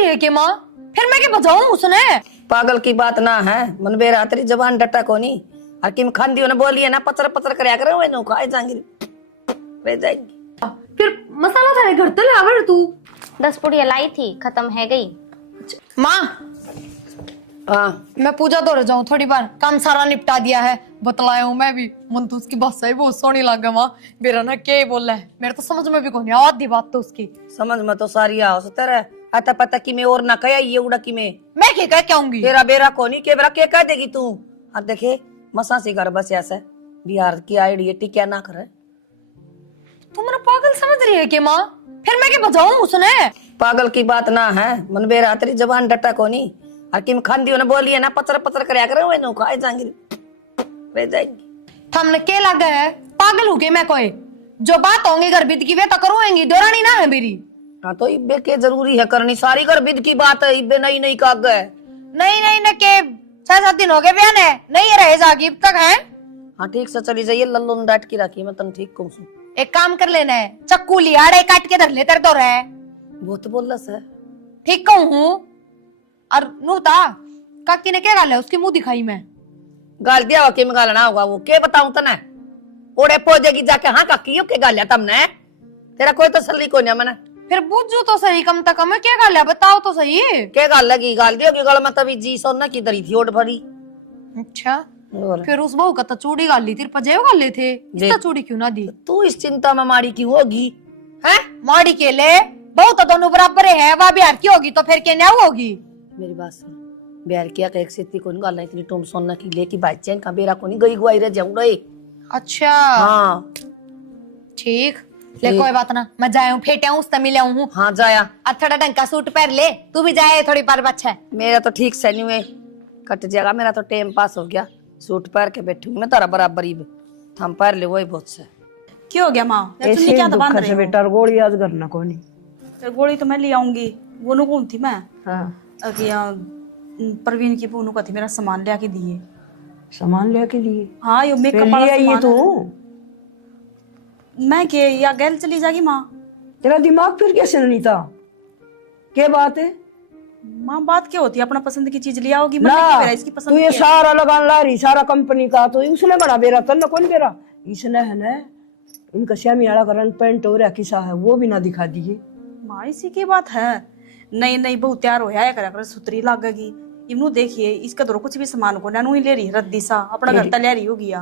रही है कि माँ, फिर मैं क्या बजाऊं उसने? पागल की बात ना है, मन बेरा तेरी जबान डटा को नहीं। हकीम खान दी ने बोली है ना, पचर पचर करया करे वे नो खाए जाएंगे वे जाएंगी। फिर मसाला थारे घर तले आवर तू 10 पुड़िया लाई थी, खत्म है गई। माँ, हाँ मैं पूजा दौड़ जाऊं, थोड़ी बार काम सारा निपटा दिया है, बतलाया हूँ मैं भी। मन तो उसकी भाषा ही बहुत सोहनी लगे माँ, मेरा ना क्या बोला है, मेरे तो समझ में भी कौन आधी बात तो उसकी समझ में तो सारी आओ तेरे आता पता कि मैं और ना कया ये उड़ा कि मैं क्या कहूंगी? तेरा बेरा कोनी के बेरा के कह देगी तू। अब देखे मसा सी घर बस ऐसे बिहार की आईडी टिक्या ना करे। तू मेरा पागल समझ रही है कि माँ, फिर मैं क्या बजाऊं उसने? पागल की बात ना है, मन बेरा तेरी जबान डटा को नहीं। हकीम खान दी ने बोली है ना, पचर पचर करया करे वे नो खाए जाएंगे वे जाएंगी। हमने के लगा है पागल हो गए मैं कोई? जो बात होंगी घर बीत की वे तो करूंगी, दोरानी ना है मेरी। हाँ तो इब्बे के जरूरी है करनी, सारी घर बीत की बात है, इब्बे नई नई काग है। नहीं न के 6-7 दिन हो गए बयान है, नहीं रहे जागी अब तक है। हाँ ठीक से चली जाइए, लल्लू ने डांट की रखी मैं तन ठीक कहूँ। एक काम कर लेना है, चक्कू लिया आड़े काट के धर ले तेरे तो रहे। वो तो बोल रहा है ठीक कहूँ। और नूता काकी ने क्या गाला उसकी मुंह दिखाई मैं गाल दिया कि मैं गालना होगा वो के बताऊं तने ओड़े पोजेगी जाके। हाँ काकी के गालिया तुमने, तेरा कोई तसल्ली को नहीं मैंने। फिर बुझू तो सही, कम तक मैं क्या गालिया बताओ तो सही। के गाल लगी गाल दियो कि गल में तभी जी सोना की दरी थी ओट भरी। अच्छा फिर उस बहू का तो चूड़ी गाल ली थी, पजेब गाल ले थे, इसका चूड़ी क्यों ना दी? तू इस चिंता में मारी क्यों होगी है? माड़ी के ले बहू तो दोनों बराबर है, वह बिहार की होगी तो फिर क्या होगी? मेरी बात सुन, बिहार किया का एक सेती को गाल इतनी तुम सोना की लेके बाइचैन का बेरा को नहीं गई गुआई रे जाऊं रे। अच्छा हाँ ठीक ले, कोई बात ना, मैं जाऊं फेटे उस मिले हूँ। हाँ जाया अथड़ा ढंग का सूट पहन ले, तू भी जाए थोड़ी बार बच्चा। मेरा तो ठीक से नहीं हुए कट जाएगा, मेरा तो टाइम पास हो गया। सूट पहन के बैठी हूँ मैं तारा बराबर ही थम पहन ले वही बहुत से। क्या हो गया माँ? तुमने क्या दबान रहे हो? बेटा गोली याद करना कोनी। गोली तो मैं ले आऊंगी, वो नु कौन थी मैं? हाँ प्रवीण की बहू का थी, मेरा सामान ले आके दिए। सामान लेके दिए? हाँ यो मेकअप वाला सामान तू मैं के या गैल चली जाएगी माँ। तेरा दिमाग फिर कैसे नहीं था? क्या बात है माँ? बात क्या होती है, अपना पसंद की चीज ले आओगी। ना इसकी तू पसंद ये सारा लगान ला रही, सारा कंपनी का तो उसने बना बेरा तन कौन बेरा इसने है ना। इनका श्यामी आला का रंग पेंट हो रहा किसा है वो भी ना दिखा दिए। माँ इसी की बात है, नई नई बहु तैयार होया कर सुतरी लागेगी। इनू देखिए इसका तो कुछ भी सामान को ना ले रही रद्दी सा अपना घर तक ले रही होगी। या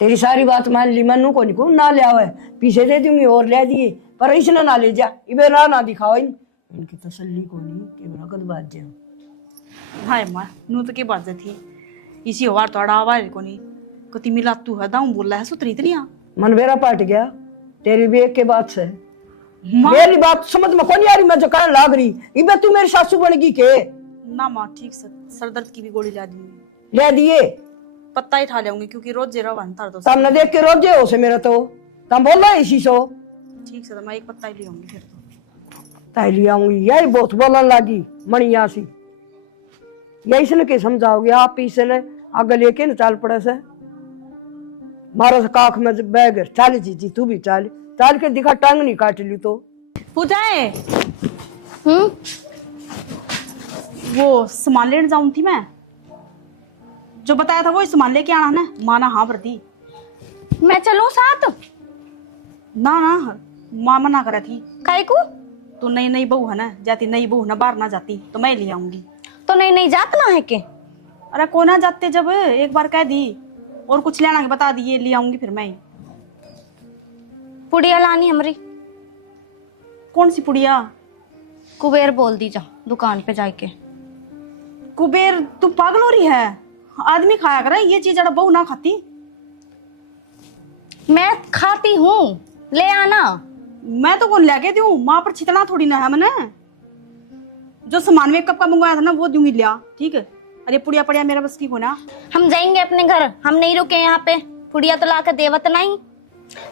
तेरी सारी बात मान ली, मनु को नहीं ना ले आवे, पीछे दे दूंगी और ले दिए, पर इसने ना ले जा इबे ना दिखाओ इनकी तसल्ली को नहीं कि बड़ा गद बात जा। हाय माँ नू तो की बात थी इसी होवार तो आवाज को नहीं कति मिला तू है दाऊं बोल रहा है सुतरी इतनी। मन मेरा पाट गया तेरी बेग के बात से। मेरी बात समझ में कौन यारी, मैं जो कहने लाग रही इबे तू मेरी सासू बनेगी के ना? माँ ठीक से सर दर्द की भी गोली ला दूंगी, ले दिए पत्ता ही ठा लेंगे क्योंकि रोज जेरा बनता तो तब न देख के रोजे हो से मेरा तो तब बोल रहा इसी सो ठीक से तो मैं एक पत्ता ही ले आऊंगी। फिर तो ताई ले आऊंगी यही बहुत बोलन लगी मणिया सी, यही से न के समझाओगे आप इसे ने आगे लेके न चाल पड़े से मारो से काख में बैग चाल जी तू भी चाल चाल के दिखा टांग नहीं काट ली तो। पूजाए वो सामान लेने जाऊं थी मैं, जो बताया था वो सामान लेके आना ना। माना हाँ प्रति मैं चलूं साथ? ना ना माँ मना करा थी। काहे को? तो नई नई बहू है ना, जाती नई बहू ना बाहर ना जाती तो मैं ले आऊंगी। तो नहीं जात ना है के? अरे को ना जाते जब एक बार कह दी और कुछ लेना के बता दिए ले आऊंगी फिर मैं। पुड़िया लानी हमारी। कौन सी पुड़िया? कुबेर बोल दी जा दुकान पे जाके। कुबेर तू पागल हो रही है? आदमी खाया करे ये चीज जरा बहू ना खाती। मैं खाती हूँ, ले आना। मैं तो कौन लेके दूं? माँ पर छितना थोड़ी ना है मैंने। जो सामान मेकअप का मंगवाया था ना वो दूंगी लिया, ठीक है? अरे पुड़िया पड़िया मेरा बस की हो ना। हम जाएंगे अपने घर, हम नहीं रुके यहाँ पे। पुड़िया तो ला कर देवत नहीं,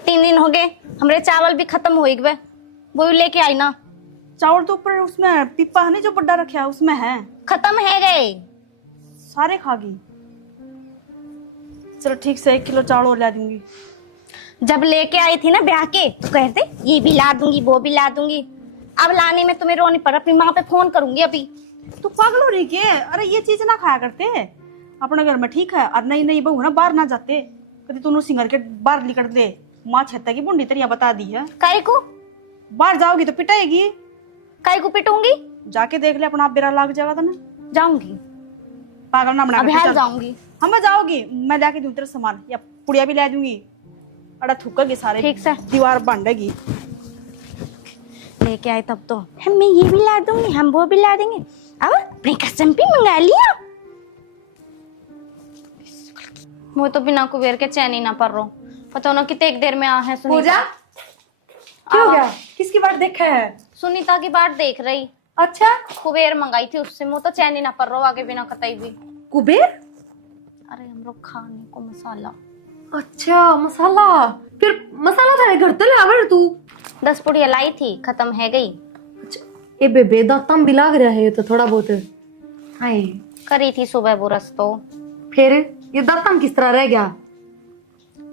3 दिन हो गए, हमारे चावल भी खत्म हो गए, वो लेके आई ना। चावल तो ऊपर उसमें पिप्पा है नहीं जो बड्डा रखा है उसमें है, खत्म है गए सारे खागी। चलो ठीक से 1 किलो चावल और ला दूंगी। जब लेके आई थी ना ब्याह के तो कहते ये भी ला दूंगी वो भी ला दूंगी, अब लाने में तुम्हें रोनी पड़, अपनी माँ पे फोन करूंगी अभी। तू पागल हो रही क्या? अरे ये चीज ना खाया करते अपने घर में, ठीक है? और नई नई बहू ना बाहर ना जाते, कभी तू सिंगर के बाहर निकल दे। माँ छत्ता की बुंडी तरिया बता दी है, काई को बाहर जाओगी तो पिटाएगी। काई को पिटूंगी? जाके देख ले, अपना आप बेरा लाग जाएगा तो ना। जाऊंगी, पागल ना बना अब के हाल चल। जाऊंगी। हम मैं जाओगी, मैं लाके दूँ तेरे सामान, या पुड़िया भी ला दूंगी। अड़ा थूकेगी सारे, ठीक से। दीवार बांधेगी। लेके आए तब तो हम मैं ये भी ला दूंगी, हम वो भी ला देंगे। अब अपनी कसम भी मंगा लिया। वो तो बिना कुबेर के चैन ही ना पड़ रहा, पता ना कितने एक देर में आ है। पूजा क्या हो गया? किसकी बात देखा है? सुनीता की बात देख रही। अच्छा कुबेर मंगाई थी उससे, वो तो चैन ही ना पड़ रहा आगे बिना कतई भी। कुबेर? अरे हम लोग खाने को मसाला। अच्छा मसाला, फिर मसाला तेरे घर तो ले आवे तू। 10 पुड़िया लाई थी, खत्म है गई। अच्छा ए बेबे दांतम भी लाग रहा है ये तो थोड़ा बहुत। हाय करी थी सुबह बुरस तो। फिर ये दांतम किस तरह रह गया?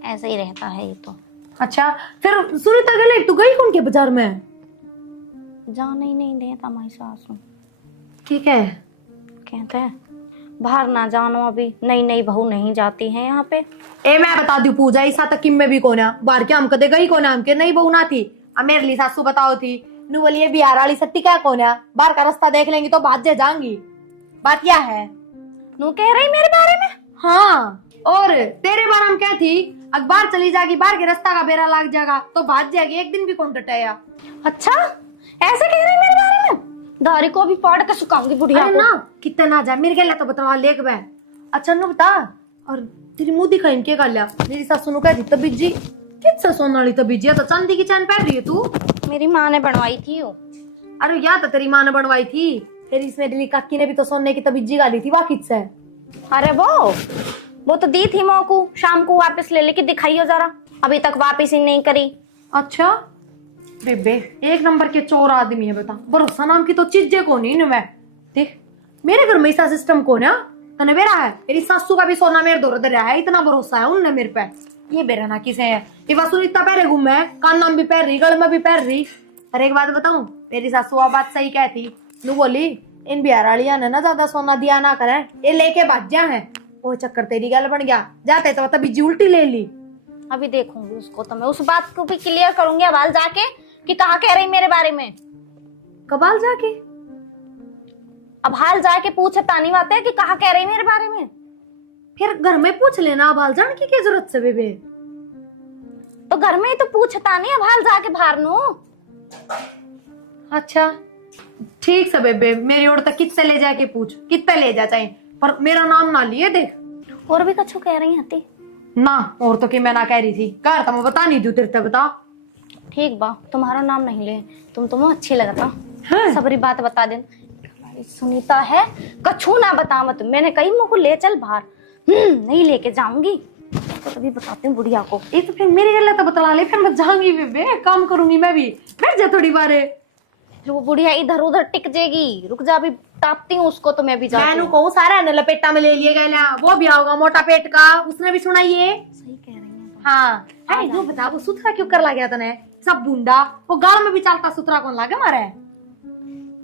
ऐसे ही रहता है ये तो। अच्छा फिर सुनीता के लिए तू गई कौन के बाजार में? जाने ही नहीं देता माई सासू। ठीक है कहते हैं बाहर ना जानो, अभी नई नई बहू नहीं जाती है यहाँ पे। ए मैं बता दू पूजा इसा तक किम में भी कोना बाहर के हम कदे गई कोना हमके नहीं बहू ना थी। अब मेरे लिए सासू बताओ थी नु बोलिए बिहार वाली सट्टी क्या कोना बाहर का रास्ता देख लेंगी तो बात जे जाएंगी। बात क्या है? नू कह रही मेरे बारे में? हाँ और तेरे बारे में क्या थी? अखबार चली जाएगी बाहर के रास्ता का बेरा लाग जाएगा तो बात जाएगी, एक दिन भी कौन टटाया। अच्छा ऐसे कह रही मेरे बारे में? दारी को भी पाड़ के सुखाऊंगी बुढ़िया अरे को। ना कितना ना जा मेरे गला तो बता लेक बे। अच्छा नु बता और तेरी मुंह दिखा इनके कर लिया। मेरी सासू नु कहती तबीजी किस सोने वाली तबीजी है तो चांदी की चैन पहन रही है तू। मेरी माँ ने बनवाई थी वो। अरे या तो तेरी माँ ने बनवाई थी, तेरी इसमें दिल्ली काकी ने भी तो सोने की तबीजी गाली थी वाकित से। अरे वो तो दी थी मौकू, शाम को वापस ले लेके दिखाइयो जरा, अभी तक वापस ही नहीं करी। अच्छा बेबे एक नंबर के चोर आदमी है बता, भरोसा नाम की तो चीजें को नहीं मैं देख मेरे घर में ऐसा सिस्टम को ना तने बेरा है। मेरी सासू का भी सोना मेरे दौर दर है, इतना भरोसा है उनने मेरे पे। ये बेरा ना किसे है ये वसूल इतना पहरे घूम है, कान नाम भी पहन रही गल में भी पहन रही। अरे एक बात बताऊं मेरी सासू आ बात सही कहती नू बोली इन बिहार वालिया ने ना ज्यादा सोना दिया ना करे ये लेके भाज्या है। वो चक्कर तेरी गल बन गया जाते तो तभी उल्टी ले ली। अभी देखूंगी उसको तो मैं उस बात को भी क्लियर करूंगी अब हाल जाके कि कहाँ कह रही मेरे बारे में। कबाल जाके अब हाल जाके पूछता नहीं बात है कि कहाँ कह रही मेरे बारे में। फिर घर में पूछ लेना अब हाल जान की क्या जरूरत से बेबे। तो घर में ही तो पूछता नहीं, अब हाल जाके बाहर नो। अच्छा ठीक से बेबे मेरी ओर तक कितने ले जाके पूछ कितने ले जा चाहे पर मेरा नाम ना लिए देख। और भी कछु कह रही हती ना और तो कि मैं ना कह रही थी घर तो मैं बता नहीं दू तेरे से बता। ठीक बा तुम्हारा नाम नहीं ले, तुम तुम्हें अच्छी लगता हाँ। सबरी बात बता दे। सुनीता है कछु ना बता मत, मैंने कही मुझको ले चल बाहर, नहीं लेके जाऊंगी तो तभी बताती हूँ बुढ़िया को। ये तो फिर मेरी गल तो बता ले फिर मैं जाऊंगी बेबे काम करूंगी मैं भी बैठ जा थोड़ी बार। फिर वो बुढ़िया इधर उधर टिक जाएगी, रुक जा अभी तापती हूँ उसको तो मैं भी जाती मैंने हूँ। को सारा ने लपेटा में ले लिए गया वो भी आओगा मोटा पेट का उसने भी सुना ये। सही कह रही है। हाँ अरे वो बता वो सुथरा क्यों कर ला गया तने सब बूंदा वो गाल में भी चलता सुथरा कौन लागे मारे।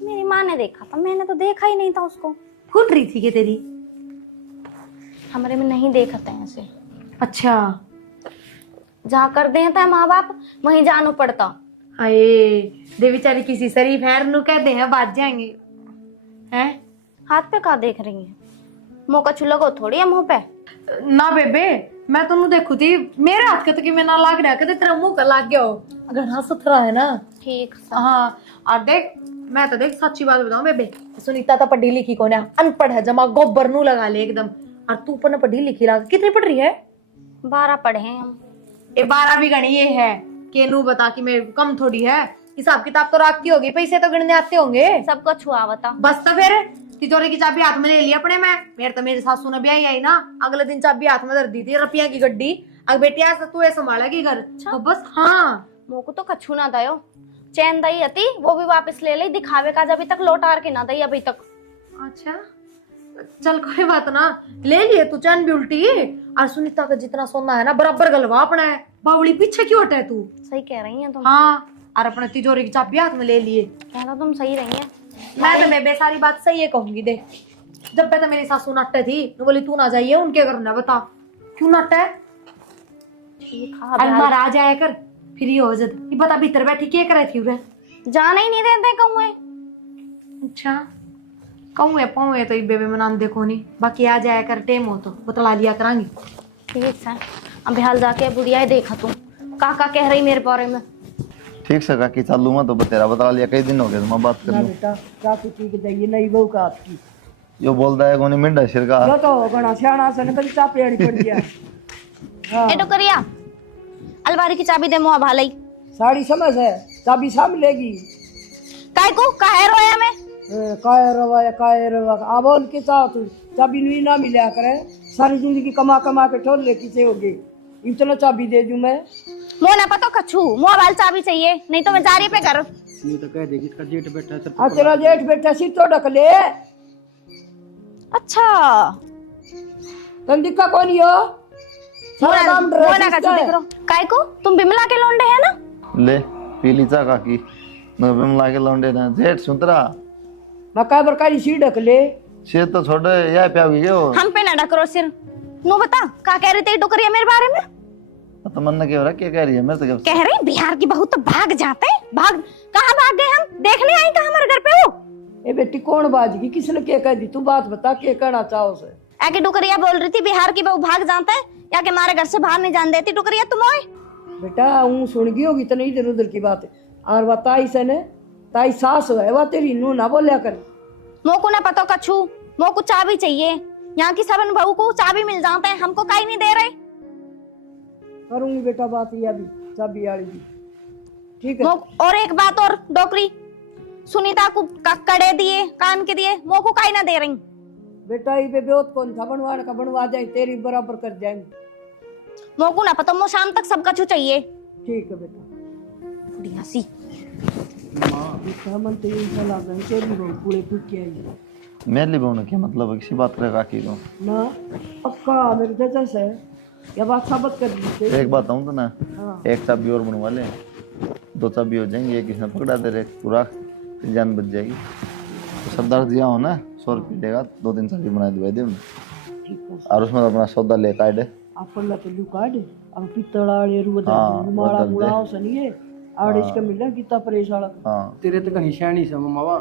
मेरी माँ ने देखा था, मैंने तो देखा ही नहीं था उसको। फूल रही थी कि तेरी? हमारे में नहीं देखा था ऐसे। अच्छा जहाँ कर देता है माँ बाप वहीं जानो पड़ता। हाय दे बेचारी किसी शरीफ है नु कह दे हैं बात जाएंगे हैं। हाथ पे कहा देख रही है, मौका छू लगो थोड़ी है मुंह पे। ना बेबे मैं तो देखू थी मेरे हाथ के तो कि मैं ना लाग रहा कहते तेरा मुंह का लाग गया हो अगर हाँ सुथरा है ना। ठीक हाँ और देख मैं तो देख सच्ची बात बताऊं बेबे सुनीता तो पढ़ी लिखी कौन है अनपढ़ है जमा गोबर नू लगा ले एकदम। और तू पर पढ़ी लिखी लगा कितनी पढ़ रही है? 12 पढ़े हैं हम। ये 12 भी गणी ये है कि नू बता कि मैं कम थोड़ी है हिसाब किताब तो रखती होगी पैसे तो गिनने आते होंगे सबको छुआ बता। बस तो फिर तिजोरी की चाबी हाथ में ले ली अपने में मेरे तो मेरी सासू ने ब्याह आई ना अगले दिन चाबी हाथ में धर दी थी रुपया की गड्डी अब बेटी ऐसा तू ऐसा संभालेगी घर तो बस। हाँ मोको तो कछु ना दयो, चैन दई हती वो भी वापस ले ली दिखावे का अभी तक लौटार के ना दई अभी तक। अच्छा चल कोई बात ना ले लिए तू चैन भी उल्टी और सुनीता का जितना सोना है ना बराबर गलवा अपना है बावड़ी पीछे क्यों हटे तू। सही कह रही है तुम। हाँ और अपने तिजोरी की चाबी हाथ में ले लिए। कहना तुम सही रही है। मैं तो बेबे सारी बात सही है कहूंगी। देख जब पे तो मेरी सासू नट्टे थी तो बोली तू ना जाइए उनके घर ना, बता क्यों नट्टा है। ठीक है अलमार आ जाया कर फिर ये हो जाता। ये बता भीतर बैठी क्या करे थी उरे? जाना ही नहीं देते कहूँ। अच्छा कहूँ पाऊँ तो ये बेबे मनान देखो नहीं, बाकी आ जाया कर टेम हो तो बतला लिया करांगी। ठीक है अब हाल जाके बुढ़िया देखा तुम काका कह रही मेरे बारे में। ठीक से काकी चालू मैं तो तेरा बता लिया, कई दिन हो गए मैं बात कर ना लूं। बेटा चाची की चाहिए नई बहू का आपकी यो बोलता है कोनी मिंडा सिर का। जो तो घना सियाना से कभी चापी आड़ी पड़ गया। हाँ ए टोकरिया अलमारी की चाबी दे मुआ भालई। साड़ी समझ है चाबी सा मिलेगी। काय को काहे रोया मैं? काय रवा अब उनके साथ चाबी नहीं ना मिला करे, सारी जिंदगी कमा कमा के छोड़ ले किसे होगी। इतना चाबी दे दूं मैं। मुआ ना पतो कछु मुआ भाल चाबी चाहिए नहीं तो मैं जा रही पे घर। यूं तो कह देगी इसका जेठ बैठा है हाँ तेरा जेठ बेटा सिर तो ढक ले। अच्छा तन दिक्का कौन हो? सारा काम मुआ ना ड्रेस कछु देख रो। काय को तुम बिमला के लोंडे है ना? ले पीली चा काकी न बिमला के लौंडे ना जेठ सुंतरा मका बरकारी सिर ढक ले। शेर तो छोड़े या प्याओगी क्यों? हम पे ना डकरो सिर। नो बता का कह रही थी टोकरिया मेरे बारे में? तो मन क्या हो रहा, क्या कह रही है? मेरे तो कह रही बिहार की बहू तो भाग जाते हैं। भाग कहाँ भाग गए? हम देखने आई कहाँ हमारे घर पे हो? ए बेटी कौन बाजगी, किसने क्या कह दी? तू बात बता क्या कहना चाहो से। आके टुकरिया बोल रही थी बिहार की बहू भाग जाता है या के हमारे घर से बाहर नहीं जाने देती टुकरिया तुम ओए। बेटा हूँ सुन गई होगी तो नहीं इधर उधर की बात है। और बताई से ने ताई सास है वह तेरी नू ना बोलिया कर। मोको ना पता कछु मोको चाबी चाहिए। यहाँ की सबन बहू को चाबी मिल जाता है हमको काई नहीं दे रहे। करूंगी बेटा बात ये अभी चाबी वाली भी। ठीक है और एक बात और डोकरी सुनीता को कड़े दिए कान के दिए मोको काई ना दे रही। बेटा ये बेबेत कौन था बनवाने का बनवा जाए तेरी बराबर कर जाएंगे। मोको ना पता मो शाम तक सब कछु चाहिए। ठीक है बेटा। बढ़िया सी बेटा मन तो यही सलाह है तेरी बहू पूरे टूट के आई मेरे लिए बोलने क्या मतलब है? किसी बात करे काकी को ना पक्का मेरे जैसा से या बात साबित कर दी। एक बात हूँ तो ना हाँ। एक चाबी और बनवा ले, 2 चाबी हो जाएंगी। एक इसमें पकड़ा दे रहे पूरा जान बच जाएगी। तो सरदार दिया हो ना 100 रुपये देगा 2-3 चाबी बना दिवाई दे ठीक है और उसमें तो अपना सौदा ले काटे। अपन तो लुकाड अब पित्तड़ा ले रुदा हाँ, माड़ा बदल दे। मुड़ा सनिए आड़ इसका मिला कितना परेशान हाँ तेरे तो कहीं शैनी से मावा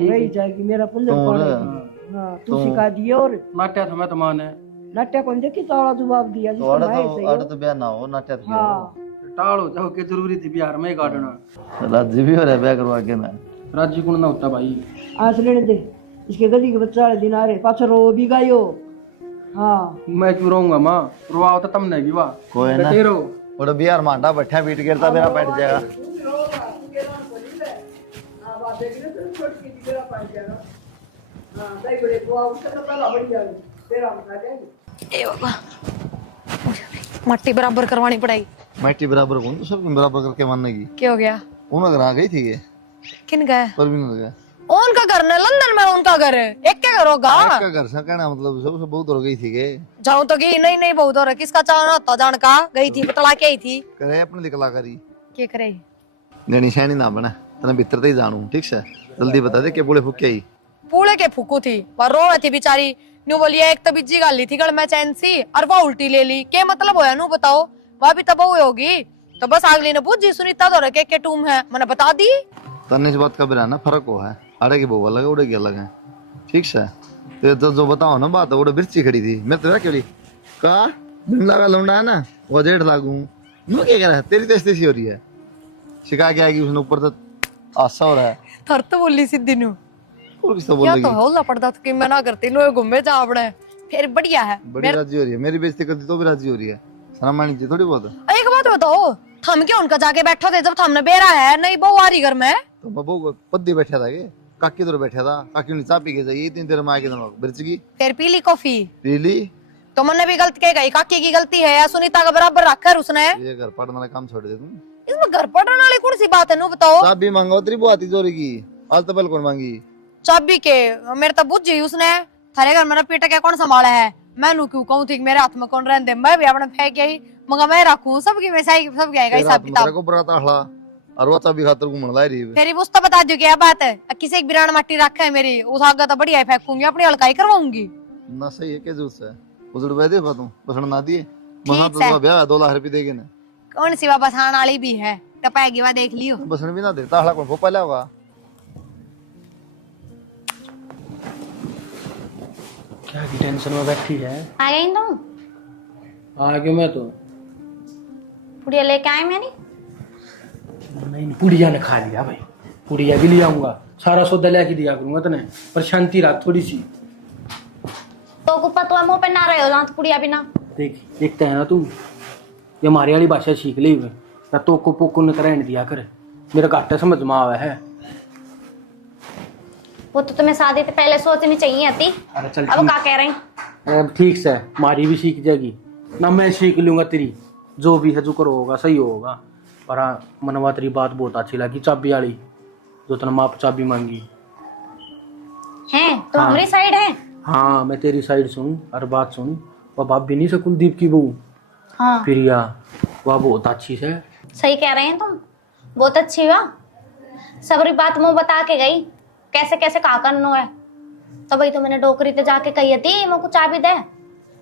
रही जाएगी मेरा पुंजर तुम पड़ेगा। रे। हाँ तू सिखा दिए और नाट्या था मैं तो मान है नाट्य कौन देखी ताड़ा जवाब दिया तो जिसको अड़ भाई तो सही अड़ हो। तो ब्याह ना हो नाट्य थी हाँ टाल हो जाओ के जरूरी थी बिहार में काटना। राज्य भी हो रहा है ब्याह करवा के ना। राज्य को ना होता भाई। आज लेने दे इसके गली के बच्चा वाले दिन आ रहे पाछो रो भी गायो। हाँ मैं क्यों रहूंगा माँ रुआ तो तुमने भी वाह कोई ना तेरो और बिहार मांडा बैठा बीट गिरता मेरा बैठ जाएगा। मट्टी बराबर करवानी पड़ेगी। मिट्टी बराबर कौन तो सबको बराबर करके मानने की। क्या हो गया? उन्होंने घर आ गई थी ये किन गए? पर भी नहीं गया। उनका घर न लंदन में उनका घर है। एक क्या घर होगा? इसका घर से कहना मतलब सबसे बहुत हो गई थी के जाऊं तो गई नहीं नहीं बहुत हो रहा। किसका चाहना होता जान का गई थी बतला के आई थी। करे अपने दिखला करी क्या करे? जनी शैनी ना बना तना भीतर ही जानू। ठीक से जल्दी बता दे के बोले फुके आई पूले के फूकू थी वह रो रही थी बेचारी। न्यू बोलिए एक तो बिज्जी गाली थी गल मैं चैन सी और वह उल्टी ले ली। क्या मतलब होया नू बताओ? वह भी तब होगी तो बस अगली ने पूछ जी सुनीता तो रखे के टूम है मैंने बता दी। तने इस बात का बिना ना फर्क हो है आड़े की बो अलग है उड़े की अलग है। ठीक से ते तो जो बताओ ना बात उड़े बिरची खड़ी थी मैं तो क्यों का बिमला का लौंडा है ना वो 1.5 लाख हूँ मैं क्या कह रहा है तेरी तो ऐसी हो रही है शिका के आएगी उसने ऊपर तो आशा हो रहा है थर तो बोली सीधी न्यू और किसको बोल क्या रही तो हौला पड़ता कि मैं ना करती लो घूमे जा अपने फिर बढ़िया है। बड़ी राजी हो रही है मेरी बेइज्जती करती तो भी राजी हो रही है। शर्म मानी चाहिए थोड़ी बहुत। एक बात बताओ थम क्या उनका जाके बैठा थे जब थमने बेरा है नहीं बहु आ रही घर में? तो बबू पद्दी बैठा था के काकी तो बैठा था काकी ने चाय पी के जाइए इतनी देर में आके बिरच की फिर पी ली कॉफी पीली तो मैंने भी गलत कह गई काकी की गलती है या सुनीता का बराबर रखकर उसने। ये घर पढ़ने वाला काम छोड़ दे तुम। इसमें घर पढ़ने वाली कौन सी बात है नू बताओ? चाबी मांगो तेरी बुआ तिजोरी की आज तो पहले कौन मांगी चाबी के मेरे तो बुझ गई उसने। थारे घर मेरा पीटा क्या कौन संभाला है? मैं नू क्यों कहूं थी मेरे हाथ में कौन रहने दे मैं भी अपने फेंक गई मगर मैं रखूं सबकी मैं सही सब गएगा तेरा हिसाब हाथ में किताब। तेरे को बड़ा ताहला और वो चाबी खातर घूमन ला रही है। फिर उस तो बता दो क्या बात है, किसी एक बिरान मट्टी रखा है मेरी, उस आगे तो बढ़िया फेंकूंगी, अपनी हल्काई करवाऊंगी। ना सही है, क्या जरूरत है उजड़ बैठे तू बसण ना दिए ठीक महा है। तो ब्याह 2 लाख रुपए देगे ना, कौन सी बाबा बसाने वाली भी है, टपाएगी वा देख लियो। बसण भी ना देता हला कौन भोपा लाओगा। क्या की टेंशन में बैठी है? आ गई तुम? आ गया मैं तो। पुड़िया लेके आए मेरी? नहीं, पुड़िया ने खा लिया भाई, पुड़िया भी ले आऊंगा, सारा सौदा लेके दिया करूंगा तने, पर शांति रख थोड़ी सी। तो कुप्पा तो मुंह पे ना रहे हो दांत पुड़िया बिना। देख देखता है ना तू, ये हमारी वाली भाषा सीख ली है, या तो को पोको ने रहने दिया कर, मेरा घाटा समझ में आवा है। वो तो तुम्हें शादी से पहले सोचनी चाहिए थी। अरे चल अब क्या कह रही? अब ठीक से मारी भी सीख जाएगी ना, मैं सीख लूंगा तेरी, जो भी है जो करो होगा सही होगा। पर हाँ, मनवा तेरी बात बहुत अच्छी लगी, चाबी वाली जो तेने माँ पे चाबी मांगी। हैं तो हाँ। हमारी साइड है। हाँ मैं तेरी साइड सुन और बात सुन, वह बाप भी नहीं से कुलदीप की बहू हाँ प्रिया, वह बहुत अच्छी है। सही कह रहे हैं तुम, बहुत अच्छी हुआ। सबरी बात मुंह बता के गई, कैसे कैसे कहा करनो है। तो भाई तो मैंने डोकरी ते जाके कही थी मुझको चाबी दे,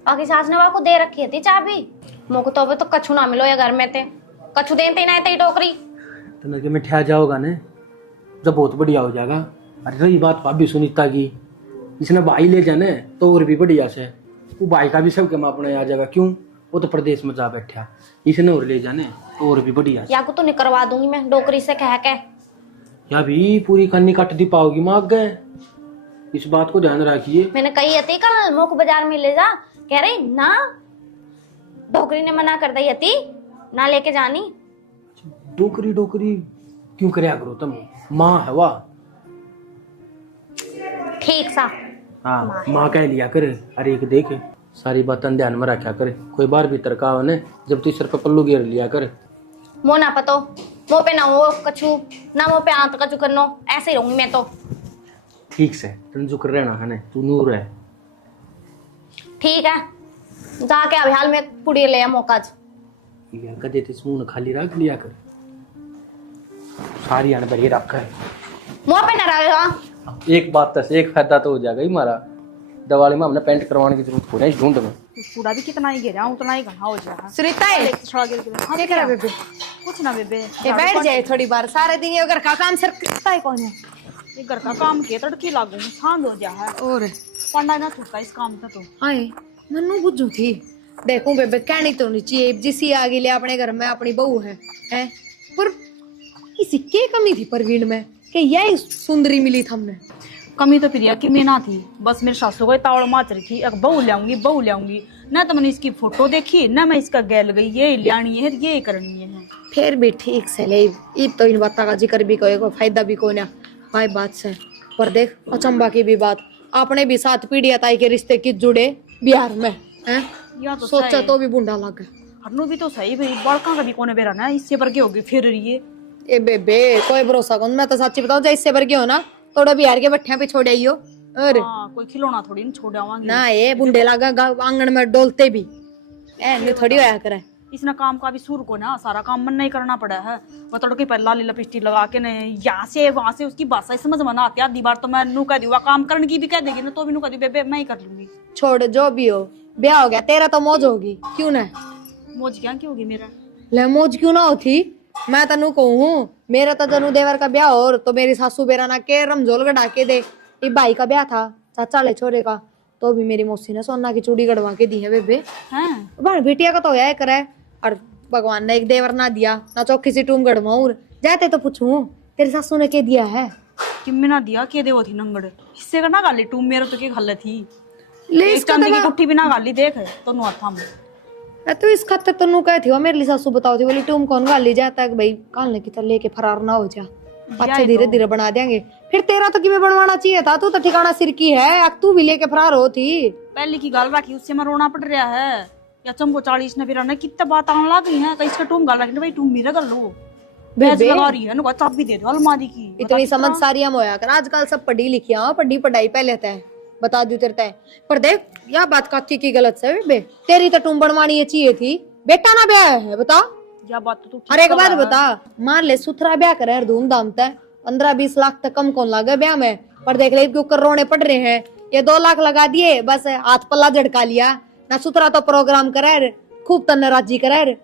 बाकी सास ने को दे रखी थी चाबी। मुझको तो अभी तो कछु ना मिलो या घर में थे, कछु देते ही ना थे डोकरी। तो मैं मिठा जाओगा ने जब बहुत बढ़िया हो जाएगा। अरे रही बात भाभी सुनीता की, इसने भाई ले जाने तो और भी बढ़िया से, वो भाई का भी सबके माँ अपने आ जाएगा। क्यों, वो तो प्रदेश में जा बैठा, इसने और ले जाने तो और भी बढ़िया से। या को तो नहीं करवा दूंगी मैं डोकरी से कह के। या भी पूरी कन्नी कट दी पाओगी माँ गए, इस बात को ध्यान रखिए। मैंने कही थी कल मुख बाजार में ले जा, कह रही ना, डोकरी ने मना कर दी थी ना लेके जानी। डोकरी डोकरी क्यों करे करो तुम, माँ है वाह। ठीक सा हाँ माँ कह लिया करे। अरे एक देख सारी बातें ध्यान में रखा करे, कोई बार भी तरका हो ने जब तू सिर पे पल्लू घेर लिया कर। मो ना पतो, मुंह पे ना हो कछु, ना मुंह पे आंत कछु करनो, ऐसे ही रहूंगी मैं तो। ठीक से तुम जो कर रहना है ना, तू नूर है। ठीक है, जाके अब हाल में पुड़ी ले आ मौका। कदे ते मुंह खाली रख लिया कर, सारी आने भरी रखा है। मुंह पे ना रहेगा। एक बात तो एक फायदा तो हो जाएगा ही हमारा, दिवाली में हमने पेंट करवाने की जरूरत हो रही है इस ढूंढ में। कूड़ा भी कितना ही गिरा उतना ही घना हो जाएगा। सुनीता है क्या करा बेबे? कुछ ना बेबे, ये बैठ जाए थोड़ी बार, सारे दिन ये घर का काम सर करता है कौन है? ये घर का काम के तड़की लागू छांद हो जा है और पढ़ना ना छुटका इस काम का। तो आए मन्नू बुझू थी, देखूं बेबे कहनी तो नहीं चाहिए, जिसी आ गई ले अपने घर में अपनी बहू है पर किसी के कमी थी परवीन में कि यही सुंदरी मिली थी हमने। कमी तो प्रिया की में ना थी, बस मेरे सासू को तावड़ माच रही थी, अब बहू लाऊंगी ना। तो मैंने इसकी फोटो देखी ना, मैं इसका गैल गई, ये लानी है ये करनी है। फिर भी ठीक से ले, इब तो इन बातों का जिक्र भी कोई को फायदा भी कोई ना भाई बात से। पर देख अचंबा की भी बात, आपने भी 7 पीढ़ियां ताई के रिश्ते की जुड़े बिहार में हैं, या तो सोचा तो भी बुंडा लग गया। हरनू भी तो सही भाई, बड़का का भी कोने बेरा ना, इससे पर के होगी फिर रही। ए बेबे कोई भरोसा कौन, मैं तो सच्ची बताऊं जब इससे भर के हो ना थोड़ा बिहार के बट्ठिया पे छोड़ आइयो। अरे हाँ, कोई खिलौना थोड़ी ना छोड़ आवांगे ना ये बुंडे लगा आंगन में डोलते भी नहीं थोड़ी होया करे। इसने काम का भी सुर को ना सारा काम मन नहीं करना पड़ा है। वो तड़के पहला लीला पिस्टी लगा के ने यहाँ से वहां से उसकी भाषा ही समझ में ना आती। आधी बार तो मैं नू कह दी काम करने की भी कह देगी ना, तो भी नू कह दी बेबे मैं ही कर लूंगी। छोड़ जो भी हो, ब्याह हो गया तेरा तो मौज होगी क्यों ना? मौज क्या की होगी मेरा? ले मौज क्यों ना होती, मैं तनु कहूँ मेरा तो जनु देवर का ब्याह और तो मेरी सासू बेरा ना के रमझोल गढ़ा के दे। ये भाई का ब्याह था चाचा ले छोरे का, तो भी मेरी मौसी ने सोना की चूड़ी गढ़वा के दी है बेबे। हैं बहन बेटिया का तो यह करे, और भगवान ने एक देवर ना दिया ना चौकी सी टूम गढ़वाऊं। जाते तो पूछूं तेरी सासू ने के दिया है? कि मैं ना दिया के दे वो थी नंगड़ हिस्से का ना गाली टूम मेरे तो के खल्ले थी। ले एक चांदी की कुट्टी भी ना गाली देख तो नु था तो इस खाते तो नु कहे थी मेरे लिए सासू बताओ थी बोली टूम कौन गाली जाता है भाई कालने की तरह लेके फरार ना हो जा, अच्छे धीरे धीरे बना देंगे। फिर तेरा तो किਵੇਂ बनवाना चाहिए था, तू तो ठिकाना सिर की है, अब तू भी लेके फरार हो थी। पहले की गाल रखी उससे मैं रोना पड़ रहा है। या चंबो 40 ने फिर ना कितना बात आने लगी है, कहीं इसका टूम गाल रखी भाई टूम मेरा कर लो बेच लगा रही है ना, चाबी दे दो अलमारी की। इतनी समझ सारी हम होया कर, आजकल सब पढ़ी लिखी हो, पढ़ी पढ़ाई पहले तय बता दू तेरे तय। पर देख यह बात काकी की गलत है बेबे, तेरी तो टूम बनवानी चाहिए थी, बेटा ना ब्याह है बता। या बात तो तू और एक बात बता, मान ले सुथरा ब्याह करे धूमधाम से 15-20 लाख तक कम कौन लागे ब्याह में, पर देख ले क्यों रोने पड़ रहे हैं। ये 2 लाख लगा दिए, बस हाथ पल्ला झटका लिया ना, सुथरा तो प्रोग्राम करे, खूब तन्ने राजी करे।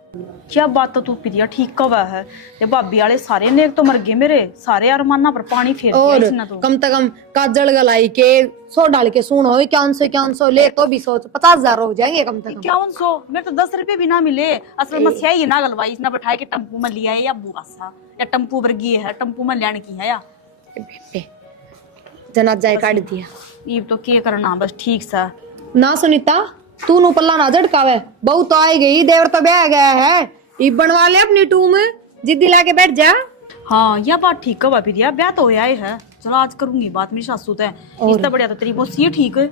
क्या बात तो तू प्रिया ठीक कब है। ये भाभी वाले सारे नेक तो मर गए मेरे, सारे अरमाना पर पानी फेर दिया और इसने तो। कम से कम काजल गलाई के 100 डाल के सुन हो, 5100 ले तो भी सोच 50,000 हो जाएंगे कम से कम। 5100 मेरे तो 10 रुपए भी ना मिले। असल में स्याही ना गलवाई इसने, बैठाए के टम्पू में लिया है या बुआ सा या टम्पू वर्गी है, टम्पू में लेने की है या जनाजा काट दिया। ये तो के करना बस ठीक सा ना सुनीता, तू नु पल्ला ना झटकावे, बहू तो आई गई, देवर तो ब्याह गया है, ये बनवा ले अपनी टूम, जिद्दी लाके बैठ जा। हाँ यह बात ठीक है प्रिया, ब्याह तो होया ही है। चलो आज करूंगी बात मेरी सासू से, इससे बढ़िया तो तेरी मौसी ठीक है।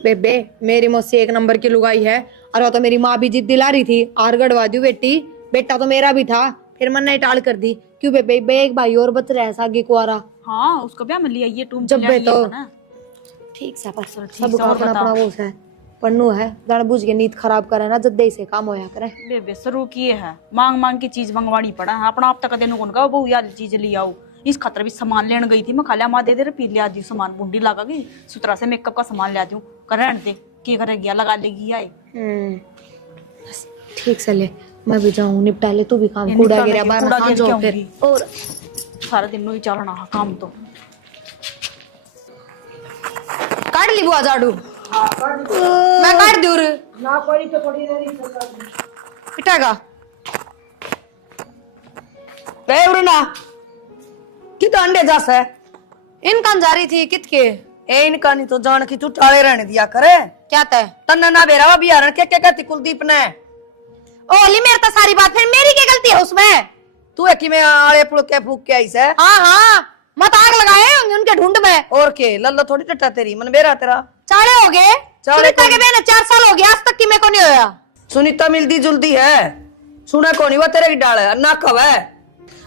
बेबे मेरी मौसी 1 नंबर की लुगाई है, और वो तो मेरी माँ भी जिद दिला रही थी, आर गड़वा दी बेटी, बेटा तो मेरा भी था, फिर मैंने टाल कर दी। क्यों बेबे, एक भाई और बच रहा है सागी कुआरा। हाँ उसको ब्याह में लिया ये टूम जब बे तो ना। ठीक सा पर ठीक सब से और अपना बता। अपना वो है, पन्नू है, जान बुझ के नींद खराब करे ना, जद्दे से काम होया करे। बेबे शुरू किए है, मांग मांग की चीज मंगवानी पड़ा है, अपना आप तक देने कौन का बहु यार चीज ले आओ। इस खतर भी सामान लेने गई थी मैं, खालिया माँ दे दे पी लिया दी सामान, बुंडी लगा गई सुतरा से मेकअप का सामान ले दूं, कर रहने दे की करेगी लगा लेगी आए। ठीक से ले, मैं भी जाऊं निपटा ले, तू भी काम ये कूड़ा निपटा गिरा लेके बाहर कूड़ा खा गिर जाओ के फिर। आऊंगी। और सारा दिन ही चलना है काम तो। काट ली बुआ झाड़ू, मैं काट दूर ना कोई तो थोड़ी देरी से कर दी। पिटागा। बे उरना कित अंडे जास है इनकान जा रही थी कितके, ए इनका नहीं तो जान की तू टाले रहने दिया करे। क्या तय तन्ना ना बेरावा बिहार के कहती कुलदीप ने। ओ अली मेरे तो सारी बात, फिर मेरी क्या गलती है उसमें। तू है कि मैं आले पुल के फूक के आई से। हाँ मत आग लगाए होंगे उनके ढूंढ में। और के लल्लो थोड़ी टट्टा तेरी मन बेरा तेरा। चाड़े हो गए, सुनीता के बहन 4 साल हो गया, आज तक कि मेरे को नहीं होया। सुनीता मिलती जुलती है, सुना को नहीं वो तेरे की डाल है ना कब है।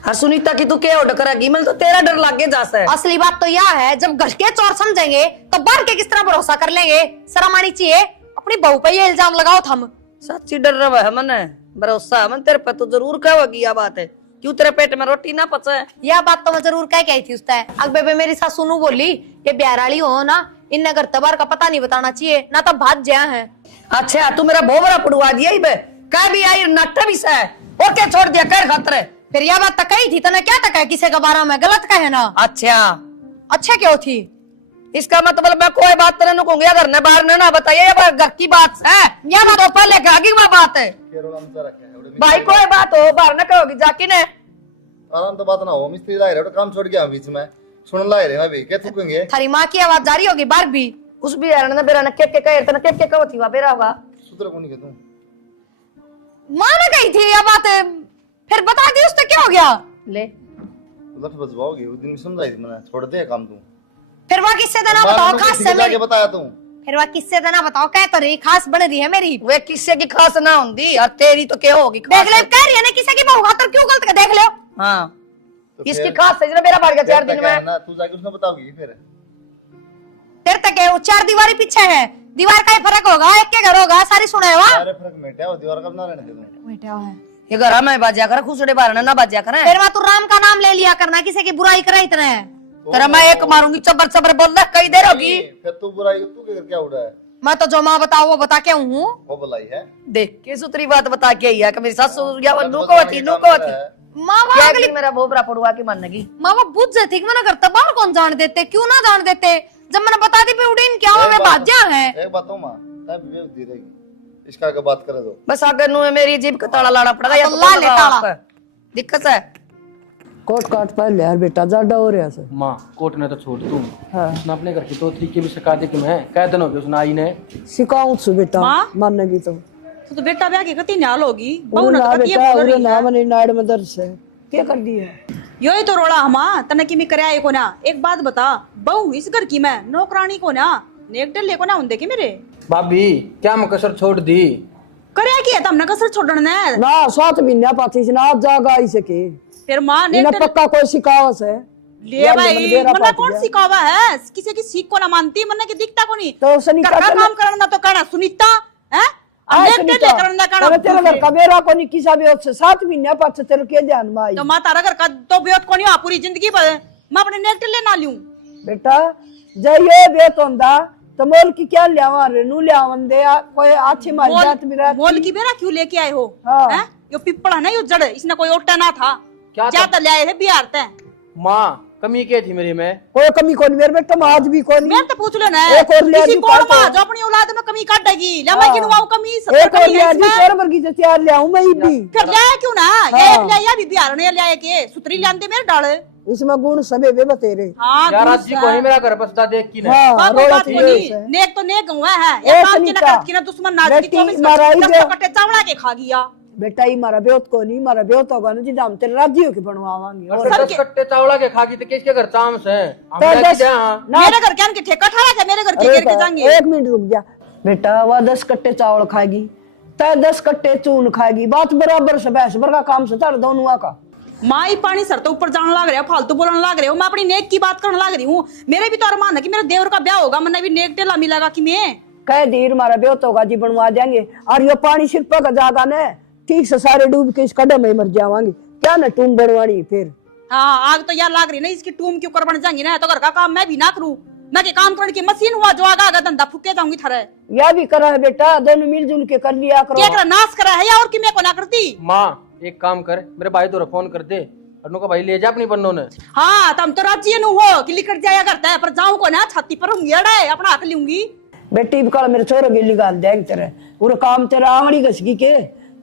हाँ सुनीता की तू क्या ऑर्डर करेगी, मतलब तो तेरा डर लागे जास है। असली बात तो यह है, जब घर के चोर समझेंगे तो बाहर के किस तरह भरोसा कर लेंगे। शर्म आनी चाहिए, अपनी बहू पे ये इल्जाम लगाओ थम। सच्ची डर रहा है मन, भरोसा मन तेरे पे तो जरूर कहोगी यह बात है। क्यों तेरे पेट में रोटी ना पचे। यह बात तो मैं जरूर कह के आई थी उससे। अब बेबे मेरी सासू नु बोली, ये ब्याराली हो ना, इन घर तबार का पता नहीं बताना चाहिए ना, तब भाग जया है। अच्छा तू मेरा बहुत बड़ा पड़ुआ दिया ही बे, कह भी आई नट्टा भी से और क्या छोड़ दिया कर खतरे। फिर यह बात तो कही थी, तने क्या तक है किसी के बारे में गलत कहे ना। अच्छा क्यों थी, इसका मतलब मैं कोई बात तेरे नु कहूंगी घर ने बाहर ने ना बताइए, ये घर की बात है। यह बात तो पहले के आगे की बात है भाई, कोई बात हो बाहर न कहोगी जाके ने। आराम तो बात ना हो, मिस्त्री ला रहे हो काम छोड़ गया बीच में, सुन ला रहे अभी क्या थूकेंगे। थारी माँ की आवाज जारी होगी बाहर भी। उस भी यार ने बेरा ने के कहे तना के कहती वा बेरा होगा सूत्र कौन के तू माँ ने कही थी यह बात, फिर बता दी उससे क्या हो गया। ले लठ बजवाओगी उस दिन समझाई थी मैंने, छोड़ दे काम तू। फिर वह किससे देना बताओ, खास से मेरी। बताया तू फिर वह किससे देना बताओ, कह तो रही खास बन रही है मेरी। वे किससे की खास ना होंगी और तेरी तो क्या होगी खास। देख ले कह रही है ना किसी की बहू तो क्यों गलत देख लो। हाँ तो इसकी फिर- खास सही मेरा बढ़ गया 4 दिन में। ना तू जाके उसने बताओगी फिर। फिर तक है वो 4 दीवारी पीछे है, दीवार का ही फर्क होगा, एक के घर होगा, सारी सुना है वहाँ। अरे फर्क मिटा वो दीवार का बना रहने दे तू। बैठा है ये घर में बाजा कर खुसड़े बाहर ना बाजा करे। फिर वहाँ तू राम का नाम ले लिया करना, किसी की बुराई करे इतने। तेरा मैं एक मारूंगी चबर चबर बोल रहा कई देर होगी। फिर तू बुराई तू क्या उड़ा है, मैं तो जो माँ बताओ वो बता के हूँ। वो बुलाई है। देख के सुतरी बात बता के आई है कि मेरी सासू या नुको होती माँ क्या बाप अगली मेरा भोबरा पड़ुआ की मानेगी। माँ बाप बुझ जाती कि मैंने करता बाहर कौन जान देते, क्यों ना जान देते। जब मैंने बता दी उड़ीन क्या हुआ, मैं भाज्या है। एक बात हो मां, तब बेवकूफ दी रहेगी, इसका आगे बात करे दो। बस आगे नु मेरी जीभ का ताला लाना पड़ेगा या तो ला ले ताला। दिक्कत है। कोट काट पहले यार बेटा ज्यादा हो रहा है। माँ कोट ने तो छोड़ तू, हाँ उसने अपने घर की तो तरीके भी सिखा दी कि मैं कह दिन हो गया उसने आई ने। सिखाऊं सु बेटा माँ? मानेगी तो बेटा ब्याह की कती न्याल होगी, बहू उरे ने ना तो कती बेटा बोल उरे रही ना है। मने नाड़ में दर्द से क्या कर दिया। यो ही तो रोड़ा हमा तने की मी करे आए को ना। एक बात बता, बहू इस घर की मैं नौकरानी को ना नेक डले को ना उन देखे मेरे भाभी क्या मैं कसर छोड़ दी। करे की है तमने कसर छोड़ने ने। ना 7 महीना पाती ना जागा आई सके फिर मां ने इन्हें पक्का कोई सिखावस है। ले भाई मना कौन सिखावा है, किसी की सीख को ना मानती, मन्ने की दिखता को नहीं। तो सनी घर का काम करना तो करना सुनीता है। अब आज नेक नहीं टेले तो। करना तेरे काना तेरे घर का मेरा को नहीं किसा भी उससे 7 महीने पाछ तेरे के ध्यान में आई तो मां तारा घर का तो बेत कोनी आ पूरी जिंदगी पर मैं अपने नेक टेले ना लूं। बेटा जय ये बेत होंदा तो मोल की क्या लियावा रे नु लियावन दे कोई अच्छी मारी जात भी रहती। मोल की बेरा क्यों लेके आए हो? हाँ। हैं यो पिपड़ा नहीं, यो जड़, इसने कोई ओटा ना था क्या क्या तो ले आए थे बिहार ते। माँ कमी क्या थी मेरी में? कोई कमी कोनी मेरे बेटा आज भी कोनी। मैं तो पूछ लो ना, एक और ले किसी आदमी कौन पास मां हो। जो अपनी औलाद में कमी काटेगी, ले मैं किनु आऊं कमी सब एक और कमी लिया है जी इसमें। तेरे वर्गी से तैयार ले आऊं मैं भी। फिर ले आए क्यों ना? हाँ। एक ले आया भी बिहार ने ले आए के सुतरी लांदे मेरे डाले। इसमें गुण सबे वे बतेरे। हां यार आज जी को ही मेरा घर बसदा देख की ना। हां बात रोड़ा बात थी कोनी, ये। नेक तो नेक हुआ है, एक ये काम के ना निका। करत की ना दुश्मन नाच की बेटी 24 मारा ही 10 दे। कट्टे चावड़ा के खा गया। बेटा ही मारा बेवत को नहीं मारा बेवत होगा ना जी हम तेरे राज्य के बनवावांगे। और और 10 कट्टे चावला के खागी तो किसके घर चांस है? हम तो जाके 10 दे हां। ना मेरे घर क्या के ठेका ठहरा के मेरे घर के अरे घेर के जाएंगे। एक मिनट रुक जा बेटा वह 10 कट्टे चावल खाएगी तय 10 कट्टे चून खाएगी बात बराबर से भैंस भर का काम से तार दोनों का। माँ ही पानी सर तो ऊपर जाने लग रहे हो, फालतू बोलने लग रहे हो। मैं अपनी नेक की बात करने लग रही हूँ। मेरे भी तो अरमान है कि मेरे देवर का ब्याह होगा, मैंने भी नेक टेला मिलेगा कि मैं कह धीर मारा बेवत होगा जी बनवा देंगे और ये पानी सिर पर जागा ने ठीक से सारे डूब के इस कड़े में मर जावांगे क्या ना टूम बनवानी फिर। हाँ आग तो यार लग रही ना, इसकी टूम क्यों कर बन जाएंगी ना, तो घर का काम मैं भी ना करूँ। मैं के काम करने की मशीन हुआ जो आगा आगा धंधा फूके जाऊंगी थारे। यह भी करा है बेटा दोनों मिलजुल के कर लिया करो। क्या करा नाश करा है या और कि मैं को ना करती। माँ एक काम कर मेरे भाई तो फोन कर दे अनु का भाई ले जा अपनी बन्नों ने। हाँ तुम तो राज्य नु हो कि लिखट जाया करता है, पर जाऊं को ना छाती पर हूँ अड़े अपना हक लूंगी। बेटी कल मेरे छोरो की निकाल देंगे तेरे पूरा काम तेरा आंगड़ी घसगी के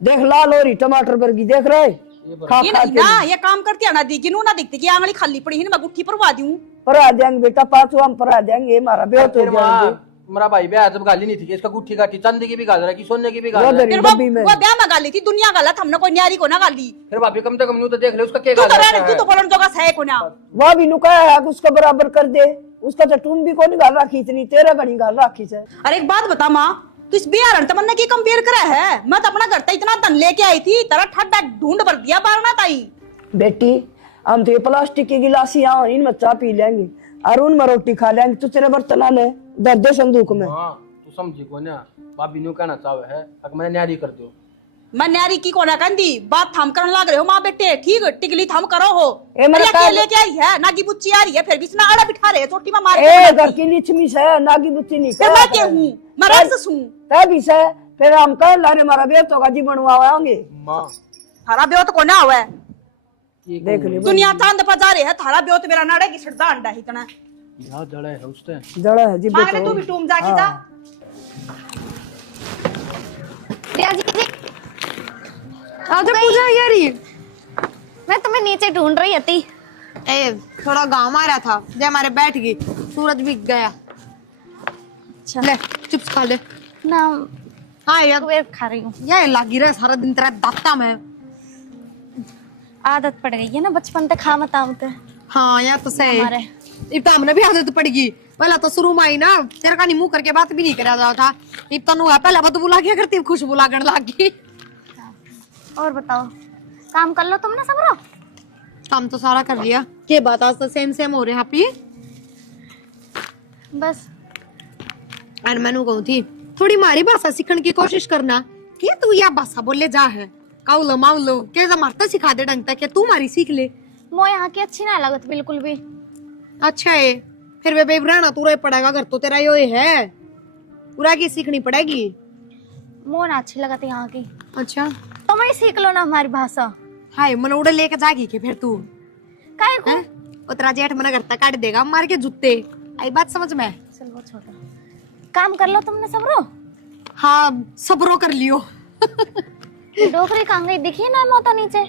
देख लाल हो रही टमाटर वर्गी देख रहे खा ये खा नहीं के ना, ये काम करती है ना दी गिनू ना दिखती कि आंगली खाली पड़ी है ना, मैं गुट्ठी परवा दूं। परा देंगे बेटा पांचों हम परा देंगे हमारा बेहत हो फिर जाएंगे। माँ मेरा भाई ब्याह जब गाली नहीं थी इसका गुट्ठी गाठी चांदी की भी गाल रहा है कि सोने की भी गाल रहा है। वो फिर डब्बी में वो ब्याह में गाली थी, दुनिया गलत, हमने कोई न्यारी को ना गाली। फिर भाभी कम से कम न्यू तो देख ले उसका क्या तू गाल तो रहा रहने तू तो बोलन जोगा सहे को ना। वह भी नुकाया है उसका बराबर कर दे उसका तो तुम भी कौन गाल राखी इतनी तेरा घड़ी गाल राखी से। अरे एक बात बता माँ, तू इस बिहार तमन्ना की कंपेयर करा है? मैं तो अपना घर तक इतना धन लेके आई थी, तेरा ठड्डा ढूंढ भर दिया बारना ताई। बेटी हम तो ये प्लास्टिक की गिलासियां इनमें चाय पी लेंगे और उनमें रोटी खा लेंगे तू तेरे बर्तन ले दे संदूक में। हाँ तू समझी को ना भाभी न्यू कहना चाहे है अगर मैंने न्यारी कर दो। मैं न्यारी की कोना कहती बात थम करने लग रहे हो माँ बेटे, ठीक टिकली थम करो हो। ए, मेरा अरे काज- लेके आई है नागी बुच्ची आ रही है, फिर भी इसने आड़ा बिठा रहे चोटी में मार ए घर की लिचमी से नागी बुच्ची नहीं फिर मैं क्या हूँ, मैं राक्षस हूँ। तभी से फिर हम कह लारे हमारा बेहत होगा जी बनवावांगे। माँ थारा ब्योत को ना हुआ है, देख ले दुनिया चांद पर जा रही है, थारा ब्योत मेरा नाड़े की सड़दा अंडा ही तना यहाँ जड़ा है उससे जड़ा है जी मांगने तू भी टूम जाके जा। आजा पूजा यार ये मैं तुम्हें नीचे ढूंढ रही थी। ए थोड़ा गाँव आ रहा था जय हमारे बैठ गई सूरज भी गया। ले चिप्स खा ले। ना हाँ यार वेर खा रही हूँ, ये लगी रहा सारा दिन तेरा दाता में। आदत पड़ गई है ना बचपन से खा मत आमते हाँ यार तो सही हमारे। इब तो हमने भी आदत पड़ेगी। पहला तो शुरू में आई ना तेरे का नहीं मुंह करके बात भी नहीं करा जाता था। इब तो नुआ पहले बदबू ला के करती खुशबू लागण लागी। और बताओ काम कर लो तुमने सबरो। काम तो सारा कर लिया के बात आज तो सेम हो रहे हैं आप बस और मैनू कहूँ थी थोड़ी मारी भाषा सीखने की कोशिश करना कि तू यह भाषा बोले जा है काउलो माउलो कैसा मारता सिखा दे ढंग तक तू मारी सीख ले। मो यहाँ की अच्छी ना लगत बिल्कुल भी। अच्छा है फिर वे बेबराना तू रह पड़ेगा घर तो तेरा यो है पूरा की सीखनी पड़ेगी। मो ना अच्छी लगत यहाँ की, अच्छा तुम ही सीख लो ना हमारी भाषा। हाय मन उड़े लेके जागी के फिर तू काहे को? उतरा जेठ मना करता काट देगा मार के जूते आई बात समझ में। चल वो छोड़ो, काम कर लो तुमने सबरो। हाँ सबरो कर लियो। डोकरी कहाँ गई दिखी ना मो तो नीचे।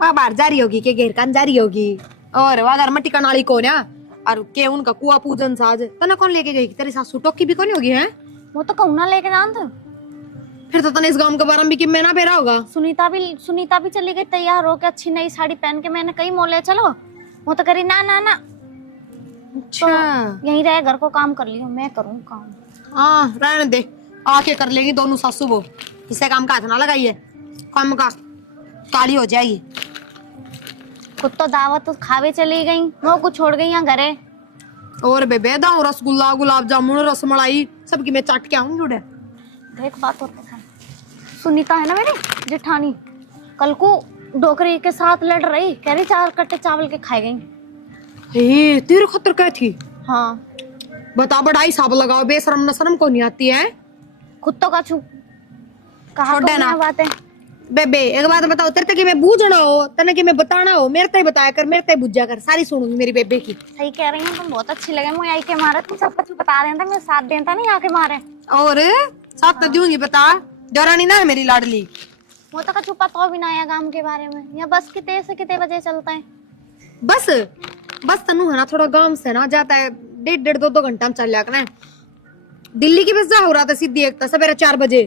वहाँ बाहर जा रही होगी के घेर कान जा रही होगी और वहाँ घर में टिकन वाली कौन है और के उनका कुआ पूजन साज तना कौन लेके गई तेरी सासू टोकी भी कौन होगी है। वो तो कहूँ ना लेके जान तो फिर तो तने इस गांव के बारे में किम्मे ना फेरा होगा। सुनीता भी चली गई तैयार होके अच्छी नई साड़ी पहन के। मैंने कई मोले चलो वो तो करी ना ना ना अच्छा तो यहीं रहे घर को काम कर लियो, मैं करूँ काम। हाँ रहने दे आके कर लेंगी दोनों सासू वो इससे काम का हाथ ना लगाइए काम का काली हो जाएगी। खुद तो दावत तो खावे चली गई वो कुछ छोड़ गई यहाँ घरे। और बेबे दाऊ रसगुल्ला गुलाब जामुन रसमलाई सबकी मैं चाट के आऊंगी उड़े। देख बात और पता सुनीता है ना मेरी जेठानी, कल को डोकरी के साथ लड़ रही, कह रही 4 कट्टे चावल के खाए गई। हे तेरे खतर क्या थी? हाँ बता, बड़ा हिसाब लगाओ, बेशरम न शर्म को नहीं आती है। खुद तो का छू कहा छोड़ देना। बात है बेबे एक बात बताओ, तेरे तक मैं बूझना हो तने कि मैं बताना हो, मेरे ते बताया कर, मेरे ते बुझा कर, सारी सुनूंगी मेरी बेबे की। सही कह रही है, तुम बहुत अच्छी लगे मुझे आई के मारे, तुम सब कुछ बता देता, मेरे साथ देता नहीं आके मारे। और साथ तो दूंगी, बता जरानी ना है मेरी लाडली। वो तो का छुपा तो भी ना आया काम के बारे में, या बस कितने से कितने बजे चलता है? बस तनु है ना थोड़ा गांव से ना जाता है, 1.5 2 घंटा में चल जाकर दिल्ली की बस जा हो रहा था सीधी एक सवेरे 4 बजे।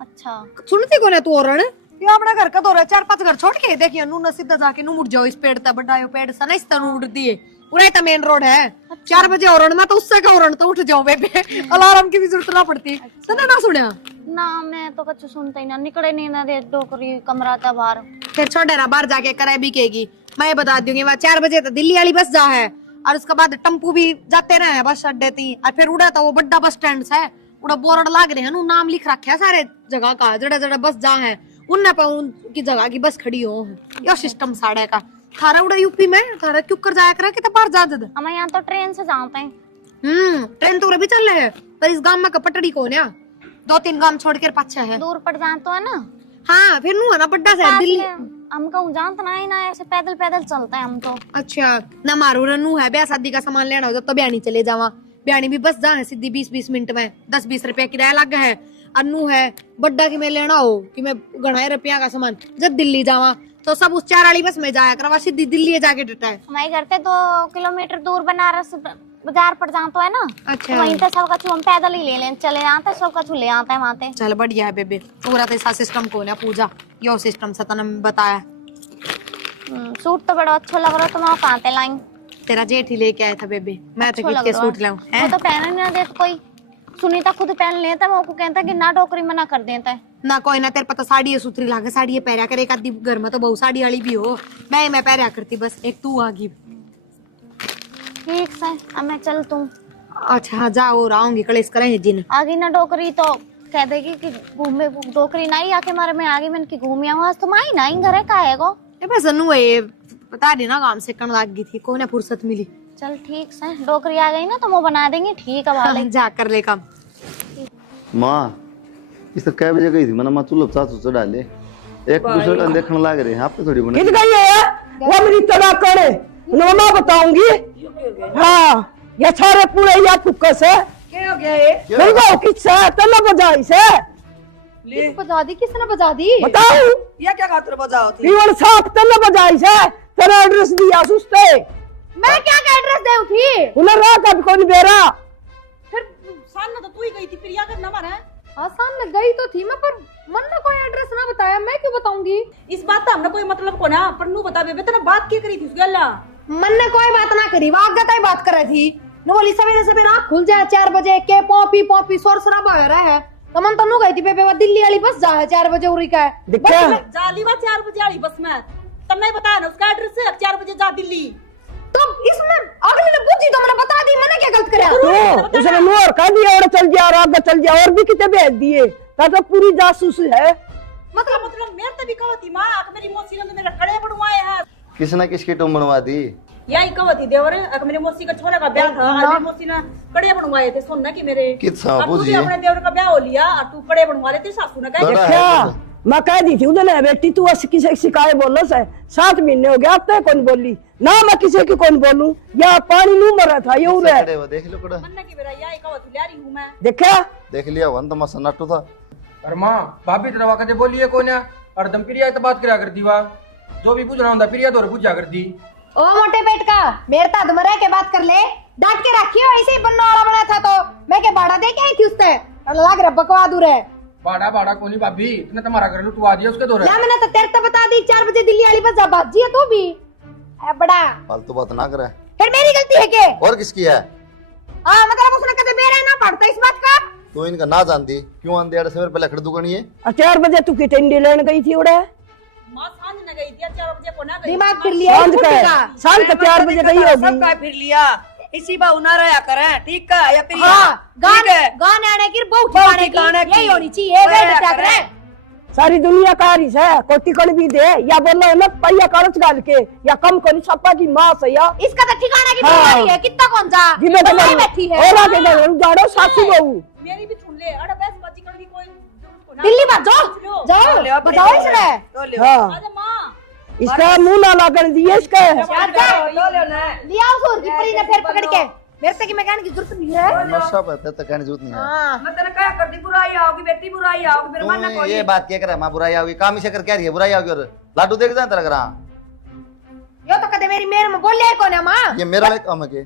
अच्छा सुनती कौन है तू? और ये अपना घर का दौरा 4-5 घर छोड़ के देखिए, नू न सीधा जाके नू मुड़ जाओ, इस पेड़ तक बड़ा पेड़ सा ना, इस तरह उड़ दिए उड़े तो मेन रोड है। 4 बजे औरण में तो उससे का औरण तो उठ जाओ बेबे, अलार्म की भी जरूरत ना पड़ती। तने ना सुनया ना, मैं तो कुछ सुनता ही ना, निकले नहीं ना दे डोकरी कमरा था बाहर। फिर छोड़े रहा, बाहर जाके कराए भी केगी। मैं बता दूंगी वहाँ 4 बजे तो दिल्ली वाली बस जा है, और उसके बाद टेम्पू भी जाते रहे बस अड्डे थी, और फिर उड़ा था वो बड़ा बस स्टैंड है, उड़ा बोर्ड लाग रहे हैं, नाम लिख रखे है सारे जगह का, जड़ा जड़ा बस जा है उनने पे उनकी जगह की बस खड़ी हो। यो सिस्टम साड़े का थारा उड़ा यूपी में, थारा क्यों कर जाया करे कि तो बाहर जा दे। हमें यहाँ तो ट्रेन से जाते हैं। ट्रेन तो भी चल रहे है, पर इस गांव में कपटड़ी कौन है? 2-3 गांव छोड़ के पाछे है। दूर पड़ जाए तो है ना। हाँ फिर नू है ना बड्डा शहर दिल्ली। हम कहूँ जानते ना ही ना, ऐसे पैदल पैदल चलते हैं हम तो। अच्छा ना मारू रनू है, ब्याह शादी का सामान लेना हो तो ब्यानी चले जावा, ब्यानी भी बस जा है सीधी 20-20 मिनट में, 10-20 रुपया किराया लग है। अन्नू है बड्डा की मैं लेना हो कि मैं गणाए रुपया का सामान जब दिल्ली जावा तो सब उस 4 वाली बस में जाया करवा, सीधी दिल्ली जाके डटा है। हमारे घर से 2 किलोमीटर दूर बनारस बाजार पड़ जाता है ना। अच्छा तो वहीं पे सब कछु हम पैदल ही ले लें, चले जाते हैं, सब कछु ले आते हैं वहाँ पे। चल बढ़िया है बेबे, पूरा तो ऐसा सिस्टम कौन है पूजा, यो सिस्टम सतना में बताया। सूट तो बड़ा अच्छा लग रहा है, तुम वहाँ कहाँ ते लाइन? तेरा जेठ ही लेके आया था बेबे, मैं तो अच्छा कितने लग रहा सूट है। लाऊं वो तो पहन ही ना दे कोई, सुनीता खुद पहन लेता है, वो को कहता है कि ना डोकरी मना कर देता है। ना कोई ना, तेरे पता साड़ी है सुथरी लागे, साड़ी पहरा कर, एक आधी घर में तो बहु साड़ी वाली भी हो, मैं पहरा करती, बस एक तू आ गई। ठीक से अब मैं चल तू। अच्छा हाँ जा, और आऊंगी कलेश करेंगे जिन आगे ना डोकरी तो कह देगी कि घूमे, डोकरी ना ही आके मारे में आगे मैंने की घूमी आऊँ, आज तुम आई ना ही घर है का है गो। ये बस अनु है बता देना, काम से कण लग गई थी, कौन है फुर्सत मिली। चल ठीक से, डोकरी आ गई ना तो वो बना देंगे, ठीक है वाले। जा कर ले काम। माँ इस कै बजे गई थी? मैंने माँ चूल्हा चाचू चढ़ा ले, एक दूसरे का देखने लग रहे हैं, आप पे थोड़ी बने। कित गई है वो मेरी तलाक करे, मैं बताऊंगी। हाँ ये सारे पूरे या फुक्कस है, क्या हो गया ये? बिल्कुल किस्सा तला बजाई से बजा दी, किसने बजा दी? बताऊं ये क्या खातिर बजाओ थी? इवन साथ तला बजाई से, तेरा एड्रेस दिया सुस्ते, मैं क्या एड्रेस दे थी? उन्हें रात अब कौन बेरा सामने तो तू ही गई थी, फिर या करना मारा है। हाँ सामने गई तो थी मैं, पर मन ने कोई एड्रेस ना बताया, मैं क्यों बताऊंगी? इस बात का हमने कोई मतलब को ना, पर नू बता बेबे तेरा बात क्या करी थी उस गल्ला? मन ने कोई बात ना करी, वागता ही बात कर रही थी। न बोली सवेरे सवेरे आँख खुल जाए 4 बजे के पॉपी पॉपी शोर शराबा हो रहा है, तो मन तनु गई थी बेबे, वो दिल्ली वाली बस जा है 4 बजे उरी का है। दिखा जाली बात 4 बजे वाली बस में, तब नहीं बताया ना उसका एड्रेस है, 4 बजे जा दिल्ली। तो इसमें अगले ने पूछी तो मैंने बता दी, मैंने क्या गलत करा? तो उसने नूर कह दिया और चल जा, और आगे चल जा, और भी कितने भेज दिए, तो पूरी जासूस है। मतलब मेरे तो भी कहती माँ, मेरी मौसी ने तो मेरे कड़े बनवाए हैं। किसने किसकी टूम बनवा दी? यही कहती देवर, मेरी मौसी का छोरे का ब्याह था, आज मेरी मौसी ने कड़े बनवाए थे, सुनना कि मेरे कितना अब तू भी पूछिए। अपने देवर का ब्याह हो लिया और तू कड़े बनवा ले, तेरी सासू ने कहा बड़ा है क्या तो। मैं कह दी थी उधर बेटी, तू किसी शिकायत बोलो से 7 महीने हो गया, अब तक कौन बोली ना, मैं किसी की कौन बोलूं, या पानी नू मरा था ये उरे खड़े हुए देख लो कड़ा, मन्ना की मेरा यही कहती ला रही हूँ मैं। देखा देख लिया वन तो मसा नट्टू था। अरे माँ भाभी तरवा कदे बोलिए कौन है, और दम प्रिया तो बात करा करती वा, जो भी पूछ रहा हूँ प्रिया तो पूछा करती। ओ मोटे पेट का, मेरे ताद मरे के बात कर ले, डांट के रखियो, ऐसे ही बनने वाला बना था तो मैं क्या भाड़ा दे के आई थी उससे, लग रहा बकवादूर है। बाड़ा बाड़ा कोनी भाभी, इतने तुम्हारा घर लुटवा दिया उसके दौरे। ना मैंने तो तेरे तो बता दी 4 बजे दिल्ली वाली बस जा, बाजी है तू भी है बड़ा, फालतू बात ना करे। फिर मेरी गलती है के? और किसकी है? हाँ मतलब उसने कदे मेरा ना पड़ता इस बात का। तू इनका ना जानती क्यों आंधे अड़े सवेरे पहले खड़ दुकानी है? 4 बजे तू की टेंडी लेने गई थी उड़े, माँ सांझ न गई थी, 4 बजे को ना गई। दिमाग फिर लिया सांझ का 4 बजे गई होगी। फिर लिया इसी बात ना रहा करें, ठीक है या फिर हाँ गाने आने की बहुत बहुत गाने की यही होनी चाहिए, वेट क्या करें सारी दुनिया कारी से कोई टिकट भी दे या बोलो ना पैया कागज गाल के या कम करी छप्पा की मां से या इसका तो ठिकाना की हाँ। बीमारी है, कितना कौन सा जिम्मे तो नहीं बैठी है। और आगे जाड़ो सासू बहू मेरी भी सुन ले अरे बस बाजी कर भी कोई दिल्ली बात जाओ जाओ बताओ इसने। हाँ अरे माँ इसका मुंह ना लागन दिए इसके लिया उस और की परी ने फिर पकड़ के मेरे तक मैं कहने की जरूरत नहीं है। नशा पता तो कहने की जरूरत नहीं है। हाँ मैं तेने क्या कर दी, बुराई आओगी बेटी, बुराई आओगी मेरे मन में तू कोई ये बात क्या कर रहा है? माँ बुराई आओगी, काम इसे कर क्या रही है? बुराई आओगी और लाडू देख जा तेरा करा। यो तो कदे मेरी मेर में बोले कौन है माँ। ये मेरा काम है के